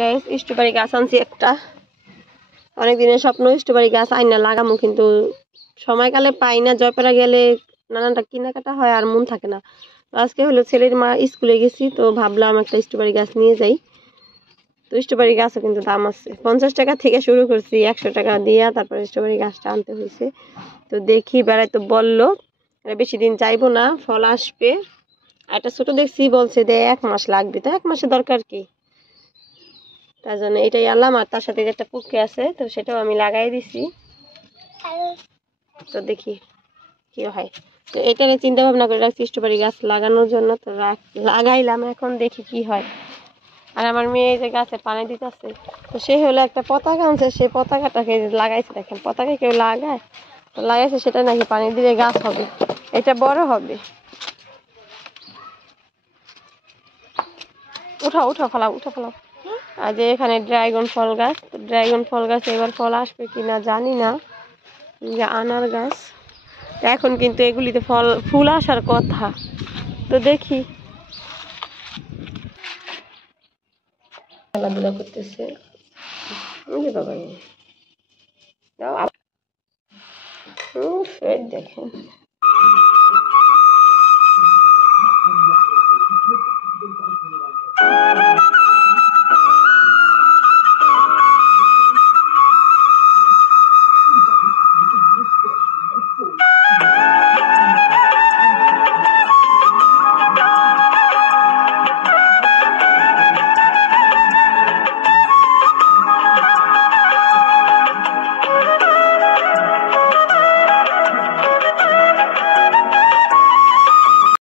Guys strawberry গাছ আনছি একটা, অনেক দিনের স্বপ্ন স্ট্রবেরি গাছ আইনা লাগামু, কিন্তু সময়কালে পাই না। জয়পাড়া গেলে নানানটা কেনাকাটা হয় আর মন থাকে না। তো আজকে হলো ছেলের মা স্কুলে গেছি, তো ভাবলাম একটা স্ট্রবেরি গাছ নিয়ে যাই। তো স্ট্রবেরি গাছও কিন্তু দাম আছে, 50 টাকা থেকে শুরু করছি, 100 টাকা দিয়া তারপরে স্ট্রবেরি গাছটা আনতে হয়েছে। তো দেখি বেড়াই তো বললো বেশি দিন যাইবো না, ফল আসবে। আর একটা ছোট দেখছি বলছে যে 1 মাস লাগবে, তো 1 মাসের দরকার কি, তার জন্য এটাই আনলাম। আর তার সাথে একটা পুটকি আছে, তো সেটাও আমি লাগাই দিছি। তো দেখি কি হয়। তো এটা চিন্তা ভাবনা করে রাখছি স্ট্রবেরি গাছ লাগানোর জন্য, তো লাগাইলাম, এখন দেখি কি হয়। আর আমার মেয়ে যে গাছে পানি দিতেছে, তো সে হলো একটা পতাকা আনছে, সেই পতাকাটাকে লাগাইছে। দেখেন পতাকা কেউ লাগায়, তো লাগাইছে সেটা নাকি পানি দিলে গাছ হবে, এটা বড় হবে। উঠাও উঠাও ফেলাও, উঠা ফেলাও। আর যে এখানে ড্রাগন ফল গাছ, ড্রাগন ফল গাছ এবার ফল আসবে কিনা জানি না। যে আনার গাছ, এখন কিন্তু এগুলিতে ফুল আসার কথা, তো দেখি। খেলাধুলা করতেছে বাবা, দেখেন